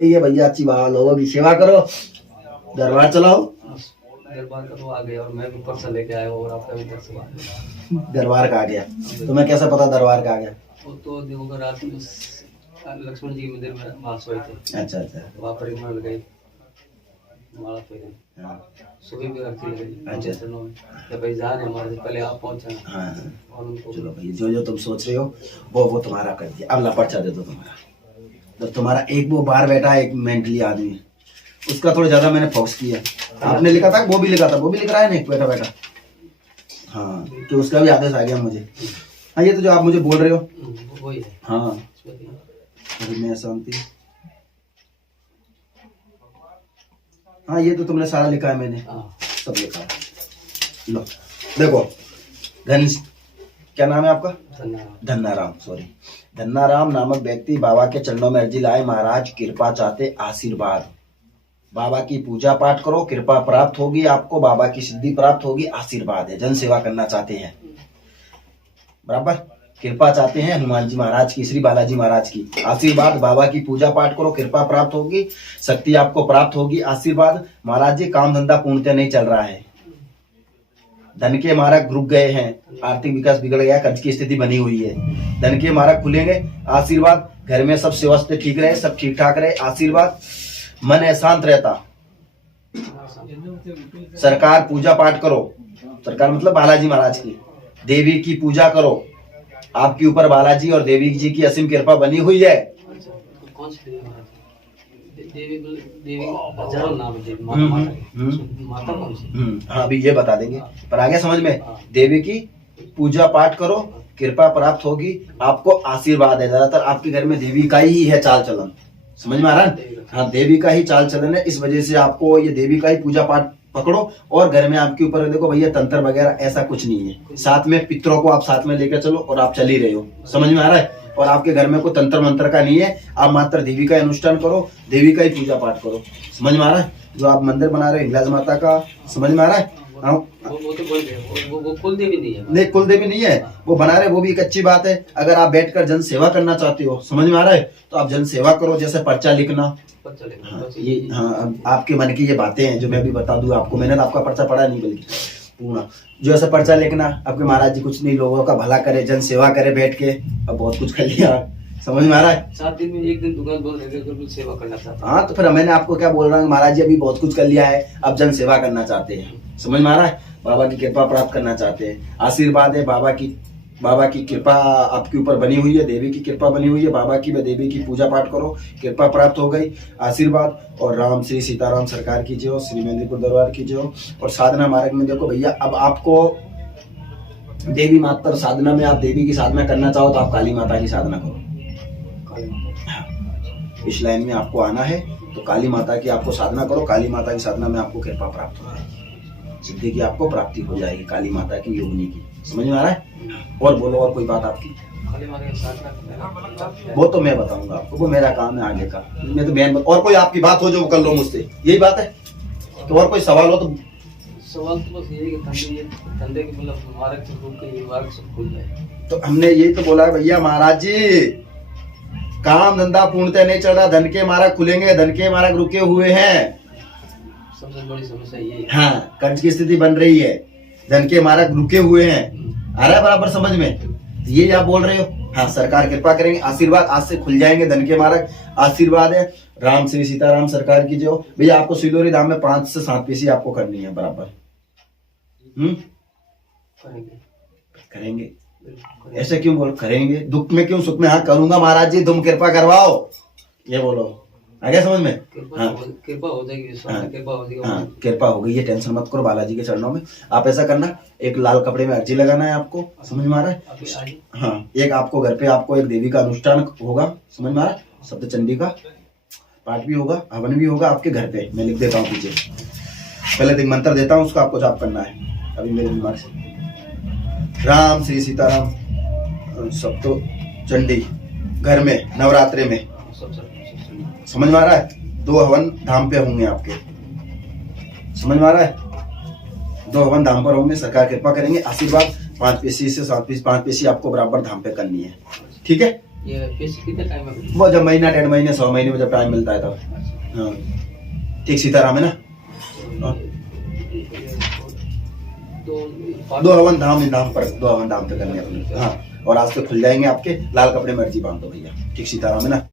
ये भैया अच्छी बात, लोगों की सेवा करो, दरबार चलाओ। दरबार का तो आ गया और मैं भी परसा लेके आया और आपका भी परसा आ गया। दरबार का आ गया, तुम्हें कैसा पता दरबार का आ गया? वो तो देखो रात में लक्ष्मण जी के मंदिर में बात हुए थे। अच्छा अच्छा। वहाँ परिक्रमा लगाई, माला फेरी, सुबह भी आरती लगाई। अच्छा चरणों में जब भाई जा रहे हमारे से पहले आप पहुंचे। हाँ और उनको चलो भाई, जो जो तुम सोच रहे हो वो तुम्हारा कर दिया। अब ला पर्चा दे दो तुम्हारा। तो तुम्हारा एक वो बाहर बैठा है, एक मेंटली आदमी, उसका थोड़ा ज्यादा मैंने फोकस किया। आपने लिखा था वो भी लिखा था, वो भी लिख रहा है ना बैठा बैठा। हाँ तो उसका भी आदेश आ गया मुझे। हाँ ये तो जो आप मुझे बोल रहे हो वही है। हाँ मैं शांति। हाँ ये तो तुमने सारा लिखा है, मैंने सब लिखा है। लो देखो, क्या नाम है आपका? धन्नाराम। सॉरी, धन्नाराम नामक व्यक्ति बाबा के चरणों में अर्जी लाए, महाराज कृपा चाहते आशीर्वाद। बाबा की पूजा पाठ करो, कृपा प्राप्त होगी आपको, बाबा की सिद्धि प्राप्त होगी, आशीर्वाद है। जन सेवा करना चाहते हैं, बराबर, कृपा चाहते हैं हनुमान जी महाराज की, श्री बालाजी महाराज की, आशीर्वाद। बाबा की पूजा पाठ करो, कृपा प्राप्त होगी, शक्ति आपको प्राप्त होगी, आशीर्वाद। महाराज जी काम धंधा पूर्णतः नहीं चल रहा है, धन के मार्ग रुक गए हैं, आर्थिक विकास बिगड़ गया, कर्ज की स्थिति बनी हुई है, धन के मार्ग खुलेंगे, आशीर्वाद। घर में सब व्यवस्था ठीक रहे, सब ठीक ठाक रहे, आशीर्वाद। मन अशांत रहता, सरकार पूजा पाठ करो, सरकार मतलब बालाजी महाराज की, देवी की पूजा करो, आपके ऊपर बालाजी और देवी जी की असीम कृपा बनी हुई है। कौन सी देवी? देवी हजारों नाम है, माता कौन सी? हाँ अभी ये बता देंगे, पर आगे समझ में। देवी की पूजा पाठ करो, कृपा प्राप्त होगी, आपको आशीर्वाद है। ज्यादातर आपके घर में देवी का ही है चाल चलन, समझ में आ रहा है? हाँ देवी का ही चाल चलन है, इस वजह से आपको ये देवी का ही पूजा पाठ पकड़ो। और घर में आपके ऊपर देखो भैया तंत्र वगैरह ऐसा कुछ नहीं है, साथ में पितरों को आप साथ में लेकर चलो और आप चल ही रहे हो, समझ में आ रहा है? और आपके घर में कोई तंत्र मंत्र का नहीं है, आप मात्र देवी का अनुष्ठान करो, देवी का ही पूजा पाठ करो, समझ में आ रहा है? जो आप मंदिर बना रहे हो हिंगलाज माता का, समझ में आ रहा है? वो तो बोल रहे वो कुल देवी नहीं है। नहीं कुल देवी नहीं है, वो बना रहे, वो भी एक अच्छी बात है। अगर आप बैठकर जन सेवा करना चाहते हो, समझ में आ रहा है, तो आप जन सेवा करो, जैसे पर्चा लिखना। हाँ ये हाँ आपके मन की ये बातें हैं जो मैं भी बता दूं आपको, मैंने तो आपका पर्चा पढ़ा नहीं बल्कि पूरा, जो ऐसा पर्चा लिखना, आपके महाराज जी कुछ नहीं, लोगों का भला करे, जन सेवा करे बैठ के। अब बहुत कुछ कर लिया, समझ में आ रहा है? 7 दिन में एक दिन दुकान बंद रहकर सेवा करना चाहता हूं। हाँ तो फिर मैंने आपको क्या बोल रहा हूँ, महाराज जी अभी बहुत कुछ कर लिया है, अब जन सेवा करना चाहते हैं, समझ में आ रहा है? बाबा की कृपा प्राप्त करना चाहते हैं, आशीर्वाद है, बाबा की कृपा आपके ऊपर बनी हुई है, देवी की कृपा बनी हुई है, बाबा की व देवी की पूजा पाठ करो, कृपा प्राप्त हो गई, आशीर्वाद। और राम श्री सीताराम सरकार की जय हो, श्री मेदिनीपुर दरबार की जय हो। और साधना मार्ग में देखो भैया, अब आपको देवी मात्र साधना में, आप देवी की साधना करना चाहो तो आप काली माता की साधना करो। इस लाइन में आपको आना है तो काली माता की आपको साधना करो, काली माता की साधना में आपको कृपा प्राप्त हो जाएगी, सिद्धि की आपको प्राप्ति हो जाएगी, काली माता की योगिनी की, समझ में आ रहा है? और बोलो, और कोई बात आपकी? वो तो मैं बताऊंगा आपको, वो मेरा काम है आगे का, मैं तो बहन। और कोई आपकी बात हो जो कर लो मुझसे, यही बात है? तो और कोई सवाल हो तो? सवाल तो बस यही कि धंधे के मतलब मार्ग से रुक के मार्ग सब खुल जाए। तो हमने यही तो बोला है भैया, महाराज जी काम धंधा पूर्णतः नहीं चल रहा, धन के मार्ग खुलेंगे, धन के मार्ग रुके हुए हैं, सबसे बड़ी समस्या ये है। हाँ कर्ज की स्थिति बन रही है, धन के मार्ग रुके हुए हैं, आ रहा है बराबर समझ में? तो ये आप बोल रहे हो, हाँ सरकार कृपा करेंगे, आशीर्वाद, आज से खुल जाएंगे धन के मार्ग, आशीर्वाद है। राम श्री सीताराम सरकार की जो भैया, आपको सिलोरी धाम में 5 से 7 पेशी आपको करनी है बराबर। करेंगे ऐसे क्यों बोल, करेंगे दुख में क्यों सुख में? हाँ करूंगा महाराज जी, तुम कृपा करवाओ, ये बोलो, आ गया समझ में? हाँ कृपा हो जाएगी, कृपा हो जाएगी। हाँ कृपा हो गई, ये टेंशन मत करो, बालाजी के चरणों में आप ऐसा करना, एक लाल कपड़े में अर्जी लगाना है आपको, समझ में आ रहा है? हाँ एक आपको घर पे आपको एक देवी का अनुष्ठान होगा, समझ में आ रहा है? सप्त चंडी का पाठ भी होगा, हवन भी होगा आपके घर पे, मैं लिख देता हूँ पीछे, पहले एक मंत्र देता हूँ, उसको आपको जाप करना है अभी मेरे दिमाग से। राम श्री सीताराम सप्तो चंडी घर में नवरात्रे में, समझ में आ रहा है? 2 हवन धाम पे होंगे आपके, समझ में आ रहा है? 2 हवन धाम पर होंगे, सरकार कृपा करेंगे, आशीर्वाद। 5 पेशी से 7 पेशी, 5 पेशी आपको बराबर धाम पे करनी है, ठीक है? ये पैसे कितने टाइम में? वो जब महीना 1.5 महीने 100 महीने में जब टाइम मिलता है तब। हाँ ठीक सीताराम है ना। दो हवन धाम पे करने अपने। हाँ और आज से खुल जाएंगे आपके लाल कपड़े, मर्जी बांध दो भैया। ठीक सीताराम है ना।